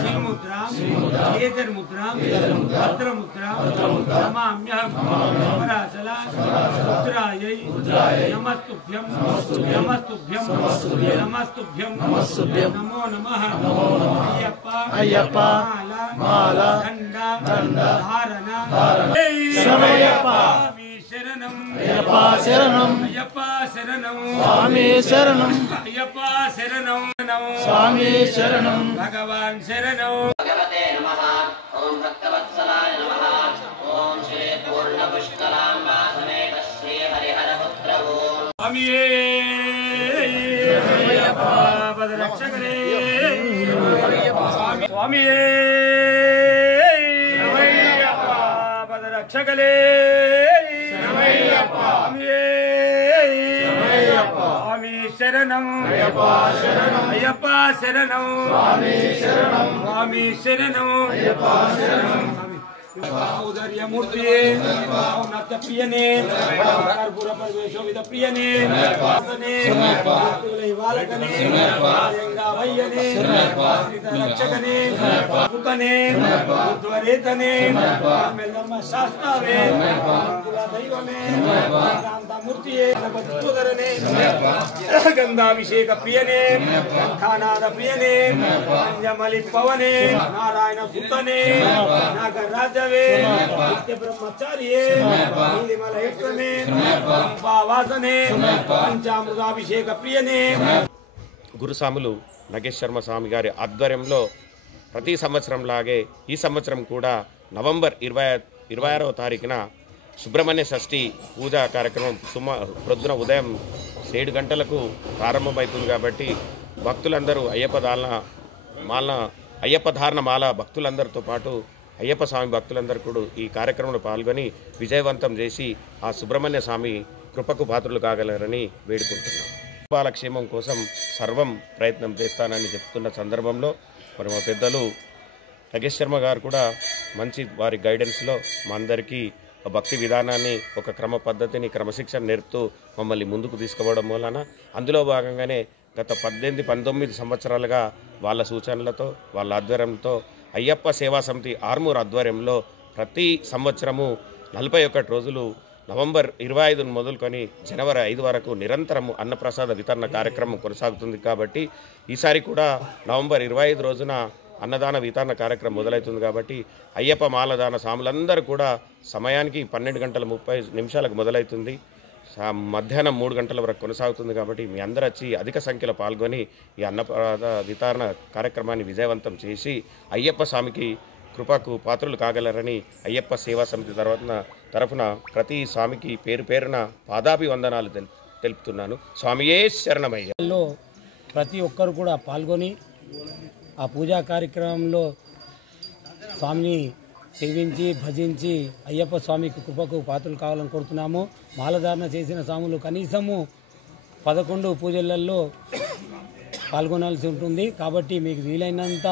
श्रीमुद्रां केतर्मुद्रां भद्रमुद्रां नमाम्यहं रुद्रायै नमस्तुभ्यं नमो नमः अय्यप्पा माला खंडा धारण शरणं अय्यप्पा शरणं स्वामी शरणं अय्यप्पा शरणं स्वामी शरणं भगवान शरणं भगवते नमः ओम भक्तवत्सलाय नमः ओम श्री पूर्णपुष्कराम्बा समेत श्री हरिहरपुत्र ओम स्वामी अय्यप्पा पदरक्षकरे स्वामी अय्यप्पा पदरक्षकरे शरणं अय्यप्पा शरणं स्वामी शरणं अय्यप्पा शरणं औदर्यमूर्तिये नत्यप्रियने कर्पूर परमेश्वर प्रियने बालकने यंगावय्यने रक्षकने पुतने उद्वरेतने धर्मशास्त्रावे दैवमे मूर्तिये गणपतिसोदरने गंधाभिषेक प्रियने खानाद प्रियने पंचमलि पवने नारायण सुतने नागराज नित्य ब्रह्मचार्ये नीलिमल हेक्टने वासने पंचामृताभिषेक प्रियने గురుసాములు నగేష్ శర్మ స్వామి గారి ఆధ్వర్యంలో ప్రతి సంవత్సరం లాగే ఈ సంవత్సరం కూడా నవంబర్ 26వ తారీఖున సుబ్రహ్మణ్య షష్ఠి పూజా కార్యక్రమం ప్రొద్దున ఉదయం 7 గంటలకు ప్రారంభమవుతుంది కాబట్టి భక్తులందరూ అయ్యప్ప ధారణ మాల భక్తులందరితో పాటు అయ్యప్ప స్వామి భక్తులందరూ కూడా ఈ కార్యక్రమంలో పాల్గొని విజయవంతం చేసి ఆ సుబ్రహ్మణ్య స్వామి కృపకు పాత్రలు కాగలరని వేడుకుంటున్నాం. బాలక్షేమం కోసం సర్వం ప్రయత్నం చేస్తానని చెప్తున్న సందర్భంలో మరి మా పెద్దలు నగేష్ శర్మ గారు కూడా మంచి వారి గైడెన్స్లో మా అందరికీ భక్తి విధానాన్ని ఒక క్రమ పద్ధతిని క్రమశిక్షణ నేర్పుతూ మమ్మల్ని ముందుకు తీసుకుపోవడం వలన అందులో భాగంగానే గత 18-19 సంవత్సరాలుగా వాళ్ళ సూచనలతో వాళ్ళ ఆధ్వర్యంతో అయ్యప్ప సేవా సమితి ఆర్మూర్ ఆధ్వర్యంలో ప్రతి సంవత్సరము 41 రోజులు నవంబర్ 25 మొదలుకొని జనవరి 5 వరకు నిరంతరం అన్నప్రసాద వితరణ కార్యక్రమం కొనసాగుతుంది. కాబట్టి ఈసారి కూడా నవంబర్ 25 రోజున అన్నదాన వితరణ కార్యక్రమం మొదలవుతుంది. కాబట్టి అయ్యప్ప మాలదాన స్వాములందరూ కూడా సమయానికి 12:30 మొదలవుతుంది. మధ్యాహ్నం 3 గంటల వరకు కొనసాగుతుంది. కాబట్టి మీ అందరూ వచ్చి అధిక సంఖ్యలో పాల్గొని ఈ అన్నప్రసాద వితరణ కార్యక్రమాన్ని విజయవంతం చేసి అయ్యప్ప స్వామికి కృపకు పాత్రలు కాగలరని అయ్యప్ప సేవా సమితి తరఫున ప్రతి స్వామికి పేరు పేరున పాదాభివందనాలు తెలుపుతున్నాను. స్వామియే శరణమయ్య. ప్రతి ఒక్కరు కూడా పాల్గొని ఆ పూజా కార్యక్రమంలో స్వామిని సేవించి భజించి అయ్యప్ప స్వామికి కృపకు పాత్రలు కావాలని కోరుతున్నాము. మాలధారణ చేసిన స్వాములు కనీసము 11 పూజలలో పాల్గొనాల్సి ఉంటుంది. కాబట్టి మీకు వీలైనంత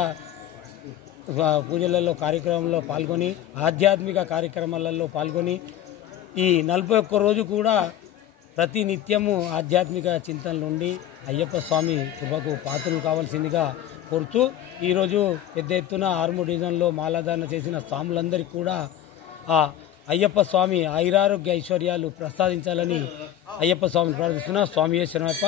పూజలలో కార్యక్రమంలో పాల్గొని ఆధ్యాత్మిక కార్యక్రమాలలో పాల్గొని ఈ 41 రోజు కూడా ప్రతి నిత్యము ఆధ్యాత్మిక చింతన నుండి అయ్యప్ప స్వామి కృపకు పాత్రలు కావాల్సిందిగా కోరుతూ ఈరోజు పెద్ద ఎత్తున ఆర్మూర్ డివిజన్లో మాలాధారణ చేసిన స్వాములందరికీ కూడా ఆ అయ్యప్ప స్వామి ఆయురారోగ్య ఐశ్వర్యాలు ప్రసాదించాలని అయ్యప్ప స్వామిని ప్రార్థిస్తున్నా. స్వామి శరణమయ్యప్ప.